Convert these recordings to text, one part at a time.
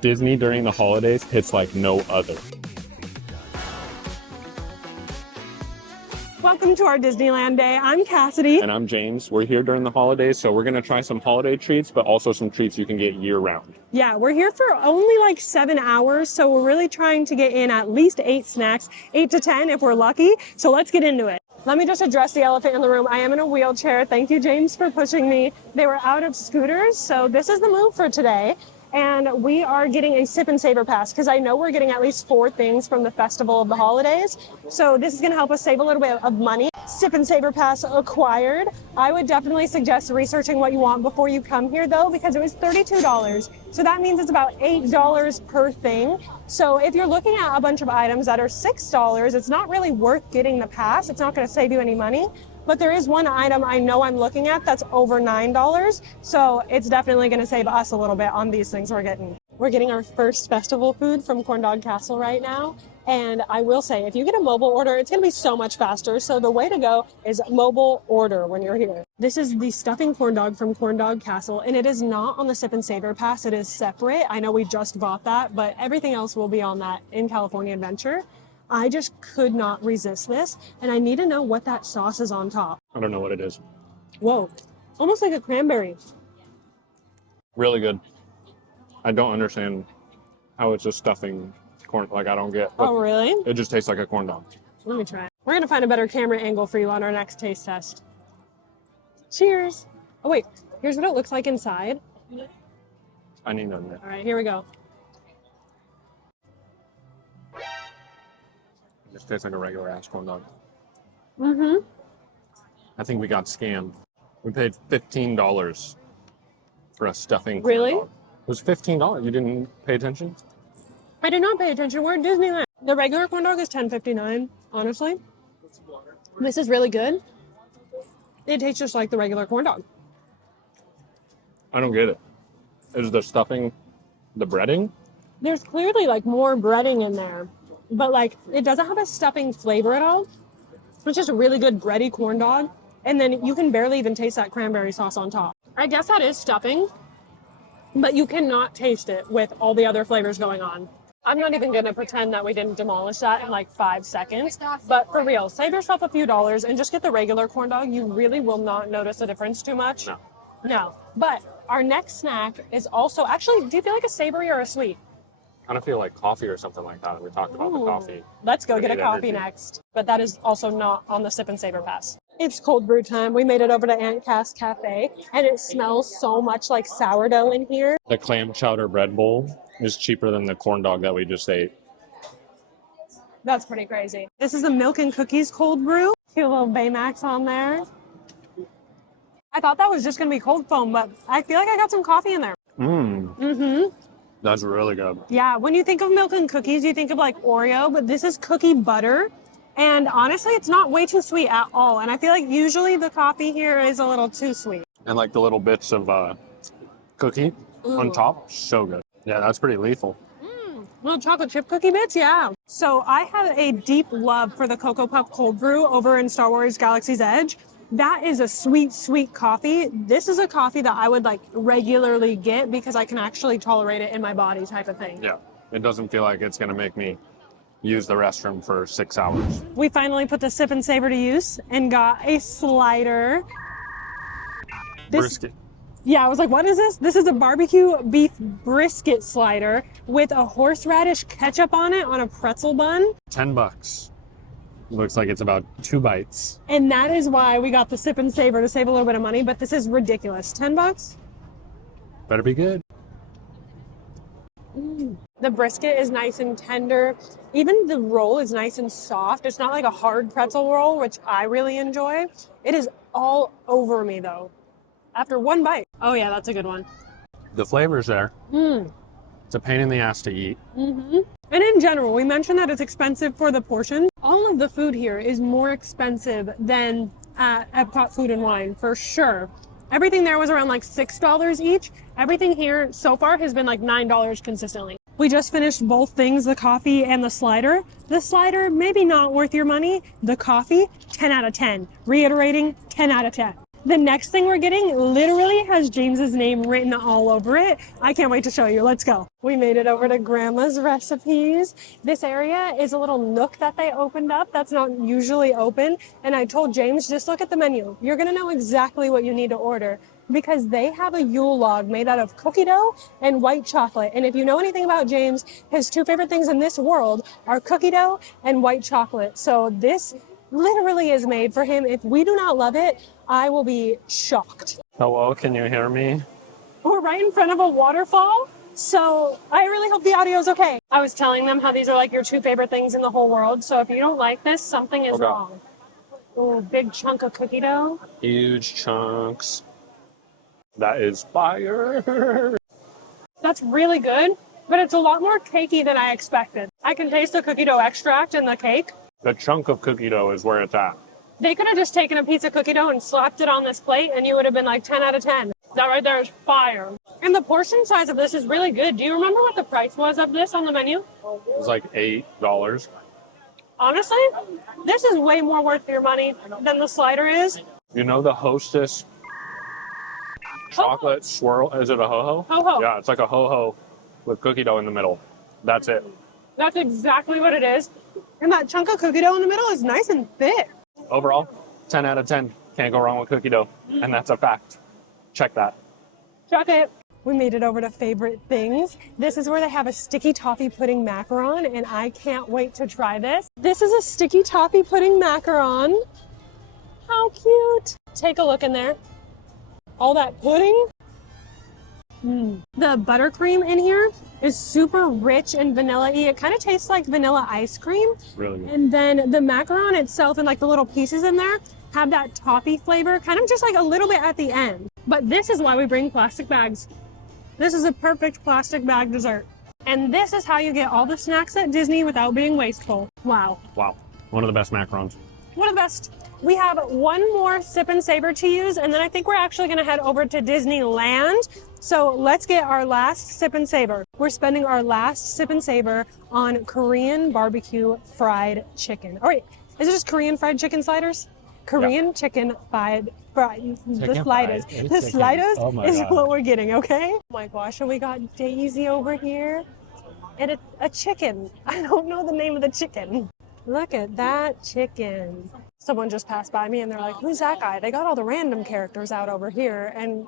Disney during the holidays hits like no other. Welcome to our Disneyland day. I'm Cassidy. And I'm James. We're here during the holidays, so we're going to try some holiday treats, but also some treats you can get year-round. Yeah, we're here for only like 7 hours, so we're really trying to get in at least 8 snacks, 8 to 10 if we're lucky. So let's get into it. Let me just address the elephant in the room. I am in a wheelchair. Thank you, James, for pushing me. They were out of scooters, so this is the move for today. And we are getting a sip and savor pass because I know we're getting at least 4 things from the festival of the holidays. So this is going to help us save a little bit of money. Sip and savor pass acquired. I would definitely suggest researching what you want before you come here though, because it was $32. So that means it's about $8 per thing. So if you're looking at a bunch of items that are $6, it's not really worth getting the pass. It's not going to save you any money. But there is one item I know I'm looking at that's over $9. So it's definitely going to save us a little bit on these things we're getting. We're getting our first festival food from Corn Dog Castle right now. And I will say, if you get a mobile order, it's going to be so much faster. So the way to go is mobile order when you're here. This is the stuffing corn dog from Corn Dog Castle, and it is not on the Sip and Savor Pass. It is separate. I know we just bought that, but everything else will be on that in California Adventure. I just could not resist this, and I need to know what that sauce is on top. I don't know what it is. Whoa, almost like a cranberry. Really good. I don't understand how it's just stuffing corn. Like, I don't get. Oh, really? It just tastes like a corn dog. Let me try it. We're going to find a better camera angle for you on our next taste test. Cheers. Oh, wait. Here's what it looks like inside. I need none of that. All right, here we go. It just tastes like a regular ass corn dog. Mm-hmm. I think we got scammed. We paid $15 for a stuffing corn Really? dog. It was $15. You didn't pay attention? I did not pay attention. We're at Disneyland. The regular corn dog is $10.59, honestly. This is really good. It tastes just like the regular corn dog. I don't get it. Is the stuffing the breading? There's clearly like more breading in there, but like it doesn't have a stuffing flavor at all. It's just a really good bready corn dog. And then you can barely even taste that cranberry sauce on top. I guess that is stuffing, but you cannot taste it with all the other flavors going on. I'm not even going to pretend that we didn't demolish that in like 5 seconds. But for real, save yourself a few dollars and just get the regular corn dog. You really will not notice a difference too much. No. But our next snack is also, actually, do you feel like a savory or a sweet? I kind of feel like coffee or something like that. We talked about the coffee. Let's go get a coffee next. But that is also not on the Sip and Savor Pass. It's cold brew time. We made it over to Aunt Cass Cafe, and it smells so much like sourdough in here. The clam chowder bread bowl is cheaper than the corn dog that we just ate. That's pretty crazy. This is a milk and cookies cold brew. Cute little Baymax on there. I thought that was just going to be cold foam, but I feel like I got some coffee in there. Mm-hmm. That's really good. Yeah, when you think of milk and cookies, you think of like Oreo, but this is cookie butter. And honestly, it's not way too sweet at all. And I feel like usually the coffee here is a little too sweet. And like the little bits of cookie on top, so good. Yeah, that's pretty lethal. Little chocolate chip cookie bits, yeah. So I have a deep love for the Cocoa Puff Cold Brew over in Star Wars Galaxy's Edge. That is a sweet, sweet coffee. This is a coffee that I would like regularly get because I can actually tolerate it in my body type of thing. Yeah, it doesn't feel like it's going to make me use the restroom for 6 hours. We finally put the Sip and Savor to use and got a slider. Brisket. Yeah, I was like, what is this? This is a barbecue beef brisket slider with a horseradish ketchup on it on a pretzel bun. $10. Looks like it's about 2 bites. And that is why we got the Sip and Savor to save a little bit of money, but this is ridiculous. $10? Better be good. The brisket is nice and tender. Even the roll is nice and soft. It's not like a hard pretzel roll, which I really enjoy. It is all over me though. After 1 bite. Oh yeah, that's a good one. The flavor's there. It's a pain in the ass to eat. And in general, we mentioned that it's expensive for the portion. All of the food here is more expensive than at Epcot Food and Wine, for sure. Everything there was around like $6 each. Everything here so far has been like $9 consistently. We just finished both things, the coffee and the slider. The slider, maybe not worth your money. The coffee, 10 out of 10. Reiterating, 10 out of 10. The next thing we're getting literally has James's name written all over it. I can't wait to show you. Let's go. We made it over to Grandma's Recipes. This area is a little nook that they opened up that's not usually open. And I told James, just look at the menu. You're going to know exactly what you need to order because they have a yule log made out of cookie dough and white chocolate. And if you know anything about James, his two favorite things in this world are cookie dough and white chocolate. So this literally is made for him. If we do not love it, I will be shocked. Hello, can you hear me? We're right in front of a waterfall, so I really hope the audio is okay. I was telling them how these are like your two favorite things in the whole world, so if you don't like this, something is wrong. Ooh, big chunk of cookie dough. Huge chunks. That is fire. That's really good, but it's a lot more cakey than I expected. I can taste the cookie dough extract in the cake. The chunk of cookie dough is where it's at. They could have just taken a piece of cookie dough and slapped it on this plate and you would have been like 10 out of 10. That right there is fire. And the portion size of this is really good. Do you remember what the price was of this on the menu? It was like $8. Honestly, this is way more worth your money than the slider is. You know the Hostess chocolate swirl? Is it a ho-ho? Ho-ho. Yeah, it's like a ho-ho with cookie dough in the middle. That's it. That's exactly what it is. And that chunk of cookie dough in the middle is nice and thick. Overall, 10 out of 10. Can't go wrong with cookie dough. And that's a fact. Check that. Check it. We made it over to Favorite Things. This is where they have a sticky toffee pudding macaron, and I can't wait to try this. This is a sticky toffee pudding macaron. How cute. Take a look in there. All that pudding. The buttercream in here is super rich and vanilla-y. It kind of tastes like vanilla ice cream. Really good. And then the macaron itself and like the little pieces in there have that toffee flavor, kind of just like a little bit at the end. But this is why we bring plastic bags. This is a perfect plastic bag dessert. And this is how you get all the snacks at Disney without being wasteful. Wow. Wow. One of the best macarons. One of the best. We have one more sip and savor to use, and then I think we're actually going to head over to Disneyland. So let's get our last sip and savor. We're spending our last sip and savor on Korean barbecue fried chicken. All right, is it just Korean fried chicken sliders? Korean chicken fried. The sliders. The sliders is what we're getting, okay? Oh my gosh, and we got Daisy over here. And it's a chicken. I don't know the name of the chicken. Look at that chicken. Someone just passed by me and they're like, who's that guy? They got all the random characters out over here. And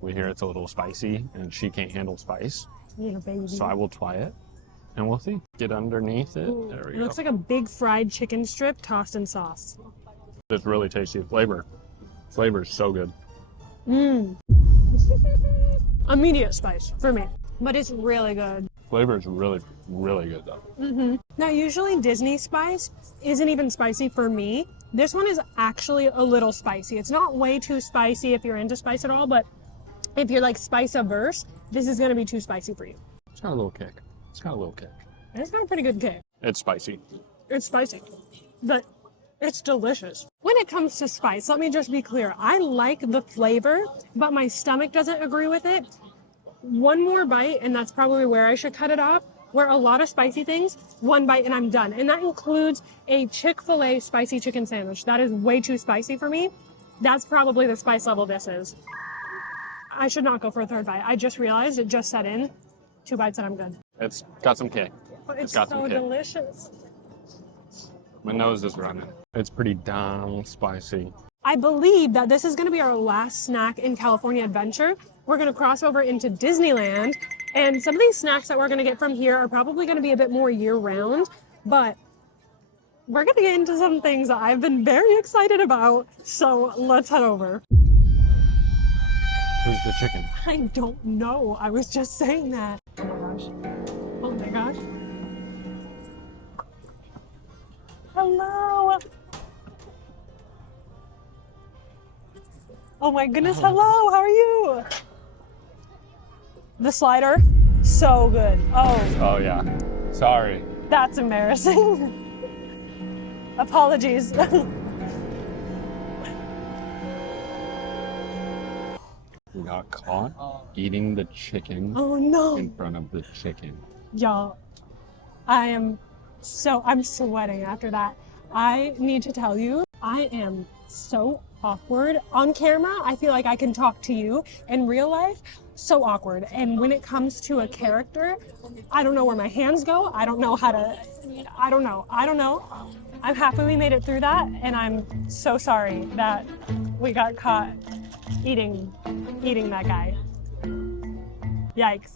We hear it's a little spicy and she can't handle spice. yeah, baby. So I will try it and we'll see. Get underneath it. Ooh, There we it go. looks like a big fried chicken strip tossed in sauce. It's really tasty. Flavor is so good. Immediate spice for me, but it's really good. Flavor is really, really good though. Now, usually Disney spice isn't even spicy for me. This one is actually a little spicy. It's not way too spicy if you're into spice at all, but if you're like spice averse, this is gonna be too spicy for you. It's got a little kick. It's got a little kick. And it's got a pretty good kick. It's spicy. It's spicy, but it's delicious. When it comes to spice, let me just be clear. I like the flavor, but my stomach doesn't agree with it. One more bite, and that's probably where I should cut it off. Where a lot of spicy things, one bite and I'm done. And that includes a Chick-fil-A spicy chicken sandwich. That is way too spicy for me. That's probably the spice level this is. I should not go for a third bite. I just realized it just set in. 2 bites and I'm good. It's got some kick. But it's got so some kick. delicious. My nose is running. It's pretty damn spicy. I believe that this is going to be our last snack in California Adventure. We're going to cross over into Disneyland, and some of these snacks that we're going to get from here are probably going to be a bit more year-round, but we're going to get into some things that I've been very excited about, so let's head over. Who's the chicken? I don't know. I was just saying that. Oh my gosh. Oh my gosh. Hello. Oh my goodness, hello, how are you? The slider, so good. Oh yeah. Sorry. That's embarrassing. Apologies. We got caught eating the chicken Oh no. in front of the chicken. Y'all, I'm sweating after that. I need to tell you, I am so awkward. On camera, I feel like I can talk to you. In real life, so awkward. And when it comes to a character, I don't know where my hands go. I don't know how to, I don't know. I'm happy we made it through that, and I'm so sorry that we got caught eating that guy. Yikes.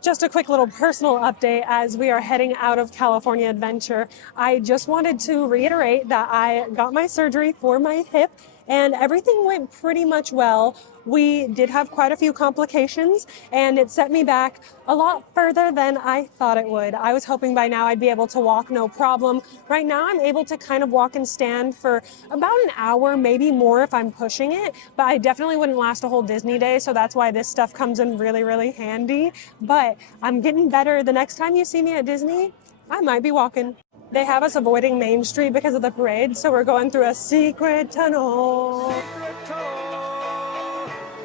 Just a quick little personal update as we are heading out of California Adventure. I just wanted to reiterate that I got my surgery for my hip and everything went pretty much well. We did have quite a few complications and it set me back a lot further than I thought it would. I was hoping by now I'd be able to walk no problem. Right now I'm able to kind of walk and stand for about an hour, maybe more if I'm pushing it, but I definitely wouldn't last a whole Disney day, so that's why this stuff comes in really, really handy. But I'm getting better. The next time you see me at Disney, I might be walking. They have us avoiding Main Street because of the parade, so we're going through a secret tunnel.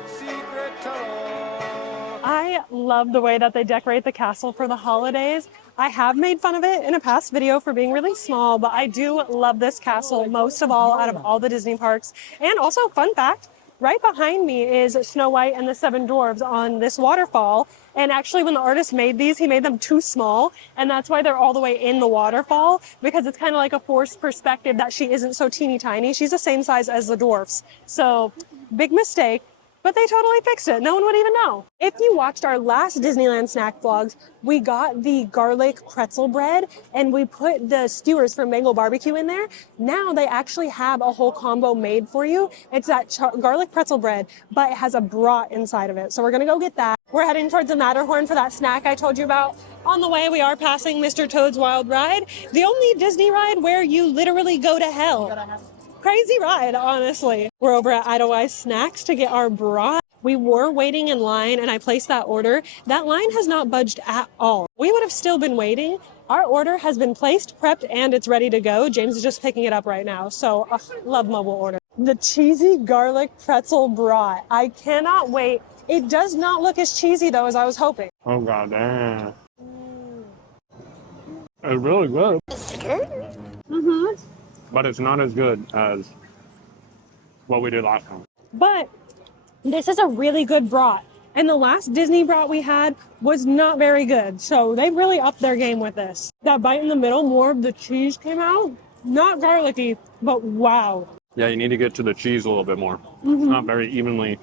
Secret tunnel. I love the way that they decorate the castle for the holidays. I have made fun of it in a past video for being really small, but I do love this castle most of all out of all the Disney parks. And also, fun fact, right behind me is Snow White and the Seven Dwarfs on this waterfall. And actually, when the artist made these, he made them too small. And that's why they're all the way in the waterfall, because it's kind of like a forced perspective that she isn't so teeny tiny. She's the same size as the dwarfs. So big mistake, but they totally fixed it. No one would even know. If you watched our last Disneyland snack vlogs, we got the garlic pretzel bread and we put the skewers from Mango Barbecue in there. Now they actually have a whole combo made for you. It's that garlic pretzel bread, but it has a brat inside of it. So we're gonna go get that. We're heading towards the Matterhorn for that snack I told you about. On the way, we are passing Mr. Toad's Wild Ride, the only Disney ride where you literally go to hell. Crazy ride, honestly. We're over at Edelweiss Snacks to get our brat. We were waiting in line and I placed that order. That line has not budged at all. We would have still been waiting. Our order has been placed, prepped, and it's ready to go. James is just picking it up right now. So, love mobile order. The cheesy garlic pretzel brat. I cannot wait. It does not look as cheesy though as I was hoping. Oh god damn. It's really good. Mm-hmm. But it's not as good as what we did last time. But this is a really good brat. And the last Disney brat we had was not very good. So they really upped their game with this. That bite in the middle, more of the cheese came out. Not garlicky, but wow. Yeah, you need to get to the cheese a little bit more. Mm-hmm. It's not very evenly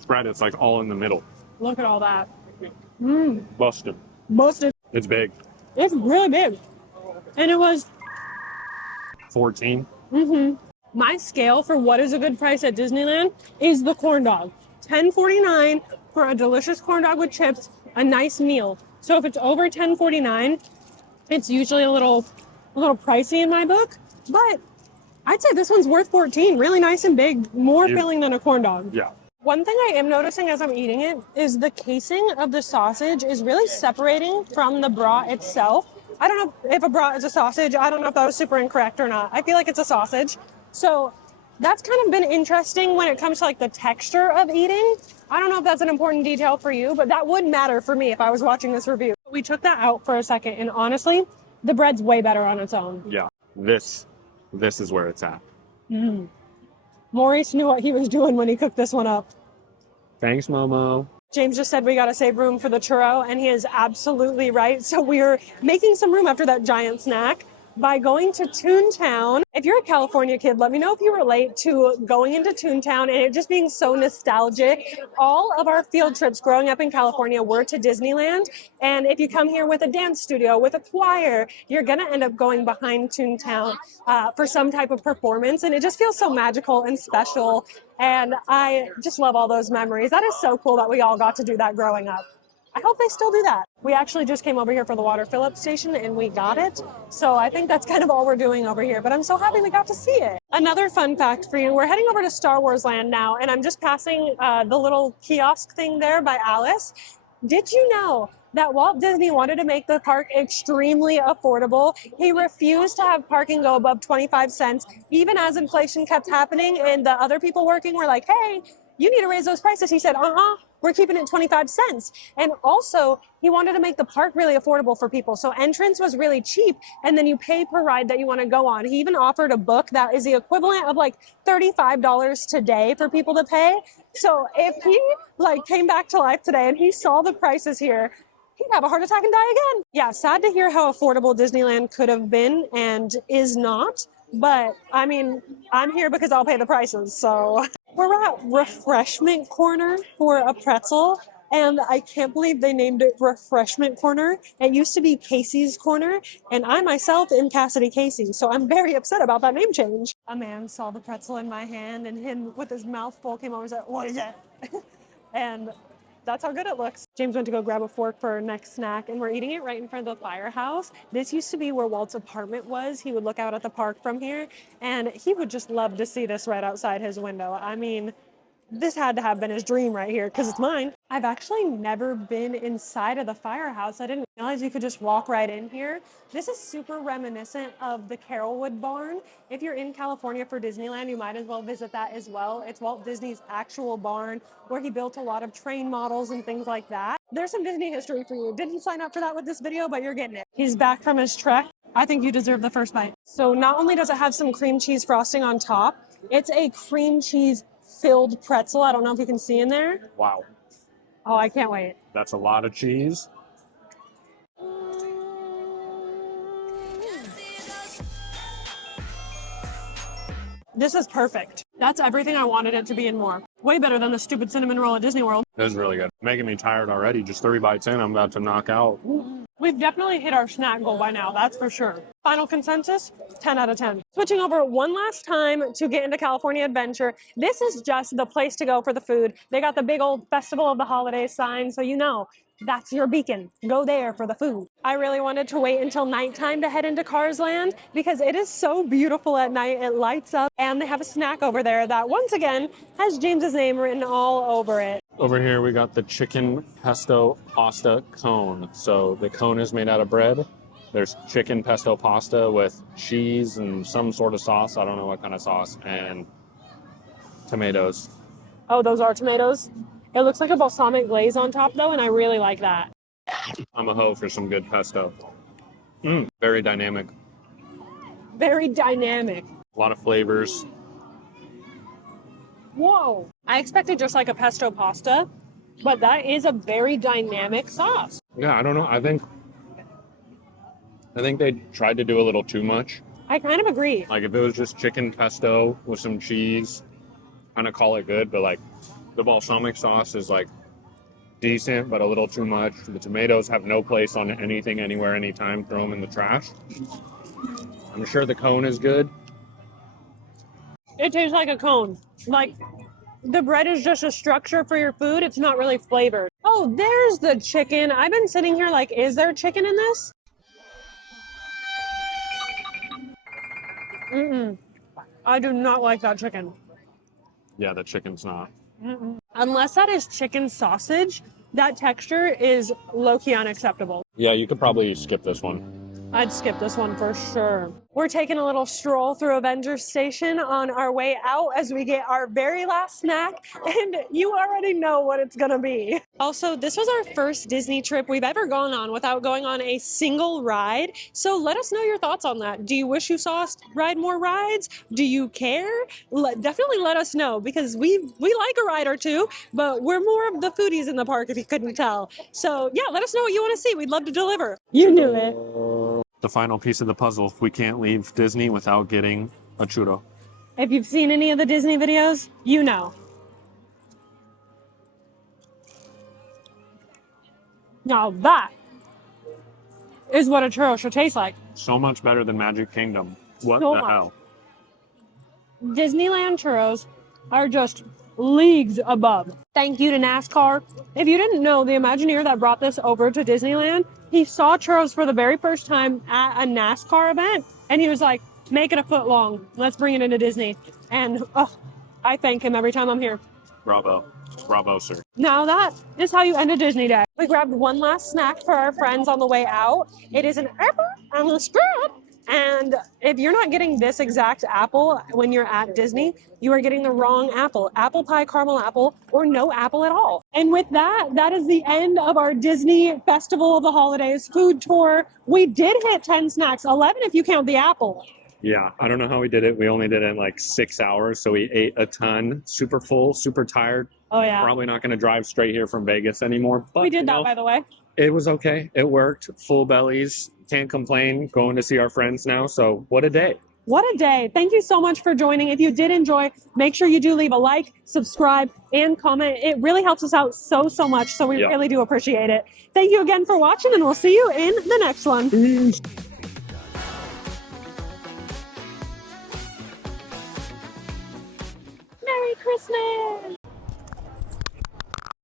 spread. It's like all in the middle. Look at all that. Busted. Busted. It's big. It's really big. And it was 14. Mm-hmm. My scale for what is a good price at Disneyland is the corn dog. $10.49 for a delicious corn dog with chips, a nice meal. So if it's over $10.49, it's usually a little pricey in my book. But I'd say this one's worth $14. Really nice and big, more filling than a corn dog. Yeah. One thing I am noticing as I'm eating it is the casing of the sausage is really separating from the brat itself. I don't know if a brat is a sausage. I don't know if that was super incorrect or not. I feel like it's a sausage. So that's kind of been interesting when it comes to like the texture of eating. I don't know if that's an important detail for you, but that would matter for me if I was watching this review. We took that out for a second and honestly, the bread's way better on its own. Yeah. This is where it's at. Maurice knew what he was doing when he cooked this one up. Thanks, Momo. James just said we got to save room for the churro, and he is absolutely right. So we're making some room after that giant snack by going to Toontown. If you're a California kid, let me know if you relate to going into Toontown and it just being so nostalgic. All of our field trips growing up in California were to Disneyland. And if you come here with a dance studio, with a choir, you're going to end up going behind Toontown for some type of performance. And it just feels so magical and special. And I just love all those memories. That is so cool that we all got to do that growing up. I hope they still do that. We actually just came over here for the water fill-up station and we got it. So I think that's kind of all we're doing over here, but I'm so happy we got to see it. Another fun fact for you, we're heading over to Star Wars Land now, and I'm just passing the little kiosk thing there by Alice. Did you know that Walt Disney wanted to make the park extremely affordable? He refused to have parking go above 25 cents, even as inflation kept happening and the other people working were like, hey, you need to raise those prices. He said, we're keeping it 25 cents. And also, he wanted to make the park really affordable for people. So entrance was really cheap, and then you pay per ride that you want to go on. He even offered a book that is the equivalent of like $35 today for people to pay. So if he like came back to life today and he saw the prices here, he'd have a heart attack and die again. Yeah, sad to hear how affordable Disneyland could have been and is not. But I mean, I'm here because I'll pay the prices. So we're at Refreshment Corner for a pretzel. And I can't believe they named it Refreshment Corner. It used to be Casey's Corner. And I myself am Kassidy Casey. So I'm very upset about that name change. A man saw the pretzel in my hand and him with his mouth full came over and said, "What is it?" And that's how good it looks. James went to go grab a fork for our next snack, and we're eating it right in front of the firehouse. This used to be where Walt's apartment was. He would look out at the park from here, and he would just love to see this right outside his window. I mean, this had to have been his dream right here because it's mine. I've actually never been inside of the firehouse. I didn't realize you could just walk right in here. This is super reminiscent of the Carolwood barn. If you're in California for Disneyland, you might as well visit that as well. It's Walt Disney's actual barn where he built a lot of train models and things like that. There's some Disney history for you. Didn't sign up for that with this video, but you're getting it. He's back from his trek. I think you deserve the first bite. So not only does it have some cream cheese frosting on top, it's a cream cheese filled pretzel. I don't know if you can see in there. Wow. Oh, I can't wait. That's a lot of cheese. This is perfect. That's everything I wanted it to be and more. Way better than the stupid cinnamon roll at Disney World. This is really good. Making me tired already. Just 3 bites in, I'm about to knock out. We've definitely hit our snack goal by now, that's for sure. Final consensus, 10 out of 10. Switching over one last time to get into California Adventure. This is just the place to go for the food. They got the big old Festival of the Holidays sign, so you know, that's your beacon. Go there for the food. I really wanted to wait until nighttime to head into Cars Land because it is so beautiful at night. It lights up, and they have a snack over there that once again has James's name written all over it. Over here we got the chicken pesto pasta cone. So the cone is made out of bread. There's chicken pesto pasta with cheese and some sort of sauce. I don't know what kind of sauce, and tomatoes. Oh, those are tomatoes? It looks like a balsamic glaze on top though, and I really like that. I'm a hoe for some good pesto. Very dynamic. Very dynamic. A lot of flavors. Whoa. I expected just like a pesto pasta, but that is a very dynamic sauce. Yeah, I don't know. I think they tried to do a little too much. I kind of agree. Like if it was just chicken pesto with some cheese, kind of call it good, but like the balsamic sauce is like decent, but a little too much. The tomatoes have no place on anything, anywhere, anytime. Throw them in the trash. I'm sure the cone is good. It tastes like a cone. Like the bread is just a structure for your food. It's not really flavored. Oh, there's the chicken. I've been sitting here like, is there chicken in this? I do not like that chicken. Yeah, the chicken's not. Unless that is chicken sausage, that texture is low-key unacceptable. Yeah, you could probably skip this one. I'd skip this one for sure. We're taking a little stroll through Avengers Station on our way out as we get our very last snack, and you already know what it's gonna be. Also, this was our first Disney trip we've ever gone on without going on a single ride, so let us know your thoughts on that. Do you wish you saw us ride more rides? Do you care? Definitely let us know, because we like a ride or two, but we're more of the foodies in the park if you couldn't tell. So yeah, let us know what you want to see. We'd love to deliver. You knew it. The final piece of the puzzle. We can't leave Disney without getting a churro. If you've seen any of the Disney videos, you know. Now that is what a churro should taste like. So much better than Magic Kingdom. What So the much. hell? Disneyland churros are just leagues above. Thank you to NASCAR. If you didn't know, the Imagineer that brought this over to Disneyland, he saw churros for the very first time at a NASCAR event, and he was like, make it a foot long. Let's bring it into Disney. And I thank him every time I'm here. Bravo. Bravo, sir. Now that is how you end a Disney day. We grabbed one last snack for our friends on the way out. It is an apple and a scrub And if you're not getting this exact apple when you're at Disney, you are getting the wrong apple. Apple pie, caramel apple, or no apple at all. And with that, that is the end of our Disney Festival of the Holidays food tour. We did hit 10 snacks, 11 if you count the apple. Yeah, I don't know how we did it. We only did it in like 6 hours, so we ate a ton. Super full, super tired. Oh, yeah. Probably not going to drive straight here from Vegas anymore. But We did that, by the way. It was okay. It worked. Full bellies. Can't complain. Going to see our friends now. So what a day. What a day. Thank you so much for joining. If you did enjoy, make sure you do leave a like, subscribe, and comment. It really helps us out so much. So we really do appreciate it. Thank you again for watching, and we'll see you in the next one. Merry Christmas.